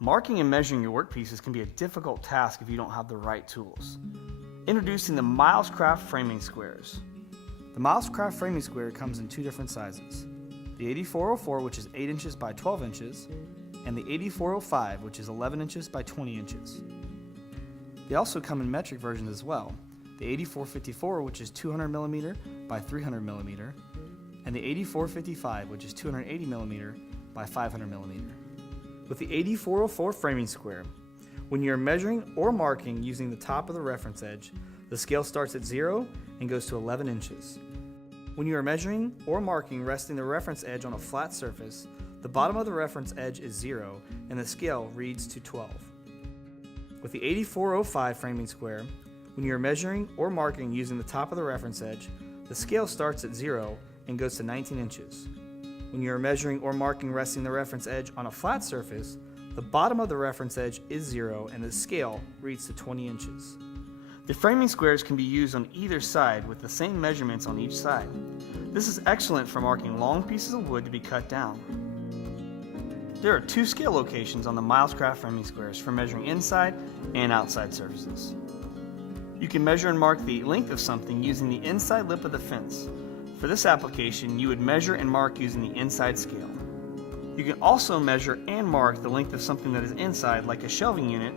Marking and measuring your workpieces can be a difficult task if you don't have the right tools. Introducing the Sqaures framing squares. The Sqaures framing square comes in two different sizes. The 8404, which is 8 inches by 12 inches, and the 8405, which is 11 inches by 20 inches. They also come in metric versions as well. The 8454, which is 200 millimeter by 300 millimeter, and the 8455, which is 280 millimeter by 500 millimeter. With the 8404 framing square, when you're measuring or marking using the top of the reference edge, the scale starts at 0 and goes to 11 inches. When you are measuring or marking resting the reference edge on a flat surface, the bottom of the reference edge is 0 and the scale reads to 12. With the 8405 framing square, when you are measuring or marking using the top of the reference edge, the scale starts at 0 and goes to 19 inches. When you are measuring or marking resting the reference edge on a flat surface, the bottom of the reference edge is 0 and the scale reads to 20 inches. The framing squares can be used on either side with the same measurements on each side. This is excellent for marking long pieces of wood to be cut down. There are two scale locations on the Sqaures framing squares for measuring inside and outside surfaces. You can measure and mark the length of something using the inside lip of the fence. For this application, you would measure and mark using the inside scale. You can also measure and mark the length of something that is inside, like a shelving unit,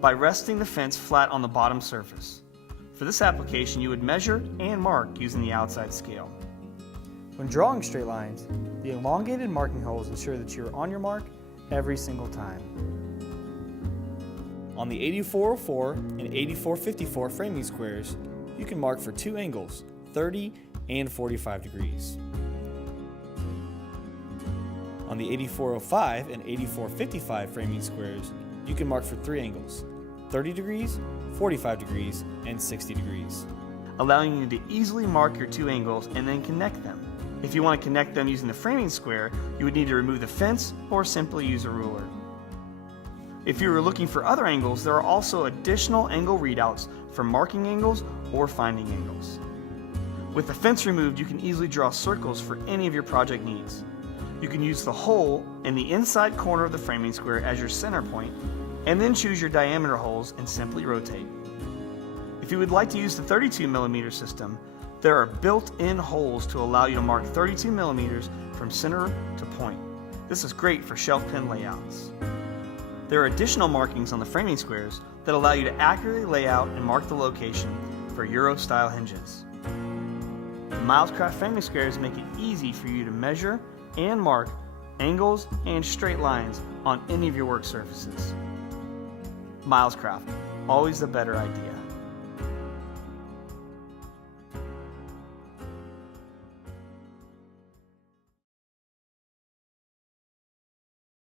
by resting the fence flat on the bottom surface. For this application, you would measure and mark using the outside scale. When drawing straight lines, the elongated marking holes ensure that you are on your mark every single time. On the 8404 and 8454 framing squares, you can mark for two angles, 30 and 45 degrees. On the 8405 and 8455 framing squares, you can mark for three angles, 30 degrees, 45 degrees, and 60 degrees, allowing you to easily mark your two angles and then connect them. If you want to connect them using the framing square, you would need to remove the fence or simply use a ruler. If you are looking for other angles, there are also additional angle readouts for marking angles or finding angles. With the fence removed, you can easily draw circles for any of your project needs. You can use the hole in the inside corner of the framing square as your center point, and then choose your diameter holes and simply rotate. If you would like to use the 32 millimeter system, there are built-in holes to allow you to mark 32 millimeters from center to point. This is great for shelf pin layouts. There are additional markings on the framing squares that allow you to accurately lay out and mark the location for Euro-style hinges. The Sqaures framing squares make it easy for you to measure and mark angles and straight lines on any of your work surfaces. Sqaures, always the better idea.